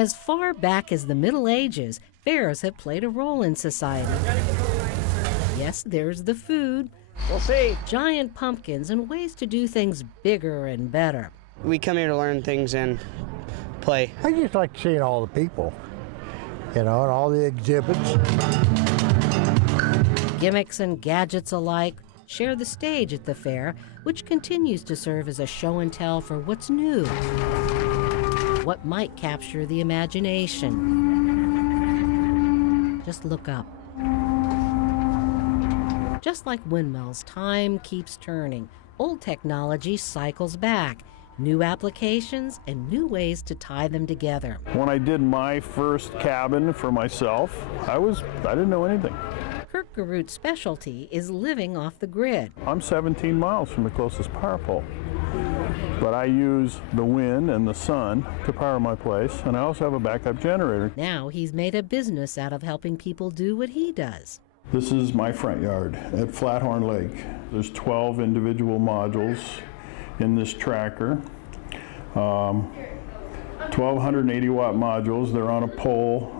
As far back as the Middle Ages, fairs have played a role in society. Yes, there's the food. We'll see. Giant pumpkins and ways to do things bigger and better. We come here to learn things and play. I just like seeing all the people, and all the exhibits. Gimmicks and gadgets alike share the stage at the fair, which continues to serve as a show and tell for what's new, what might capture the imagination. Just look up. Just like windmills, time keeps turning. Old technology cycles back. New applications and new ways to tie them together. When I did my first cabin for myself, I didn't know anything. Kirk Garut's specialty is living off the grid. I'm 17 miles from the closest power pole, but I use the wind and the sun to power my place, and I also have a backup generator. Now he's made a business out of helping people do what he does. This is my front yard at Flathorn Lake. There's 12 individual modules in this tracker. 1,280 watt modules. They're on a pole.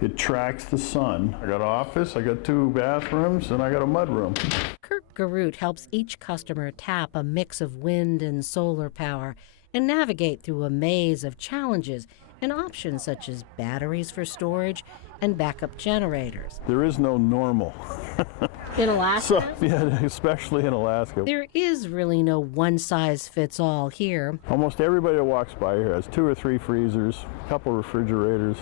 It tracks the sun. I got an office, I got 2 bathrooms, and I got a mudroom. Kirk Garut helps each customer tap a mix of wind and solar power and navigate through a maze of challenges and options such as batteries for storage and backup generators. There is no normal. In Alaska? Yeah, especially in Alaska. There is really no one-size-fits-all here. Almost everybody that walks by here has 2 or 3 freezers, a couple refrigerators,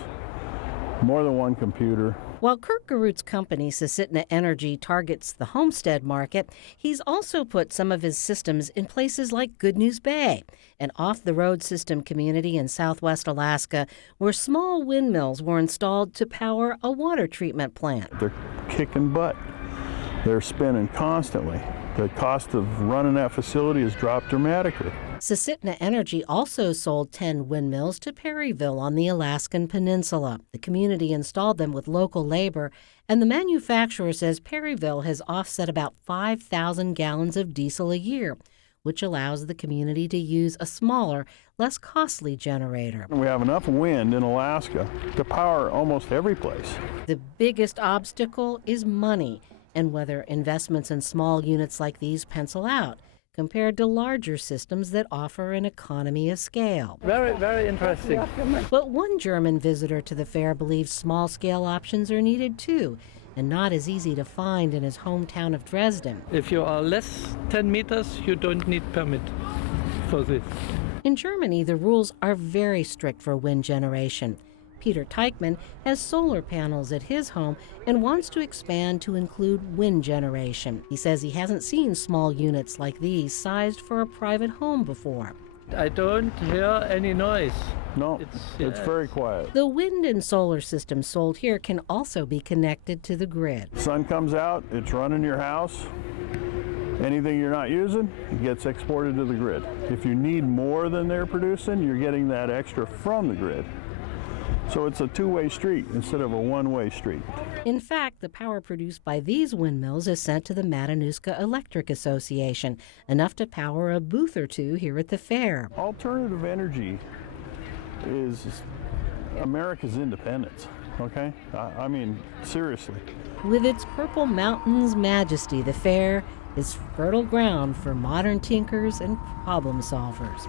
more than 1 computer. While Kirk Garut's company, Susitna Energy, targets the homestead market, he's also put some of his systems in places like Good News Bay, an off-the-road system community in southwest Alaska where small windmills were installed to power a water treatment plant. They're kicking butt. They're spinning constantly. The cost of running that facility has dropped dramatically. Susitna Energy also sold 10 windmills to Perryville on the Alaskan Peninsula. The community installed them with local labor, and the manufacturer says Perryville has offset about 5,000 gallons of diesel a year, which allows the community to use a smaller, less costly generator. We have enough wind in Alaska to power almost every place. The biggest obstacle is money, and whether investments in small units like these pencil out compared to larger systems that offer an economy of scale. Very, very interesting. But one German visitor to the fair believes small-scale options are needed too, and not as easy to find in his hometown of Dresden. If you are less 10 meters, you don't need permit for this. In Germany, the rules are very strict for wind generation. Peter Teichmann has solar panels at his home and wants to expand to include wind generation. He says he hasn't seen small units like these sized for a private home before. I don't hear any noise. No, it's very quiet. The wind and solar systems sold here can also be connected to the grid. Sun comes out, it's running your house. Anything you're not using gets exported to the grid. If you need more than they're producing, you're getting that extra from the grid. So it's a two-way street instead of a one-way street. In fact, the power produced by these windmills is sent to the Matanuska Electric Association, enough to power a booth or two here at the fair. Alternative energy is America's independence, okay? I mean, seriously. With its Purple Mountains majesty, the fair is fertile ground for modern tinkers and problem solvers.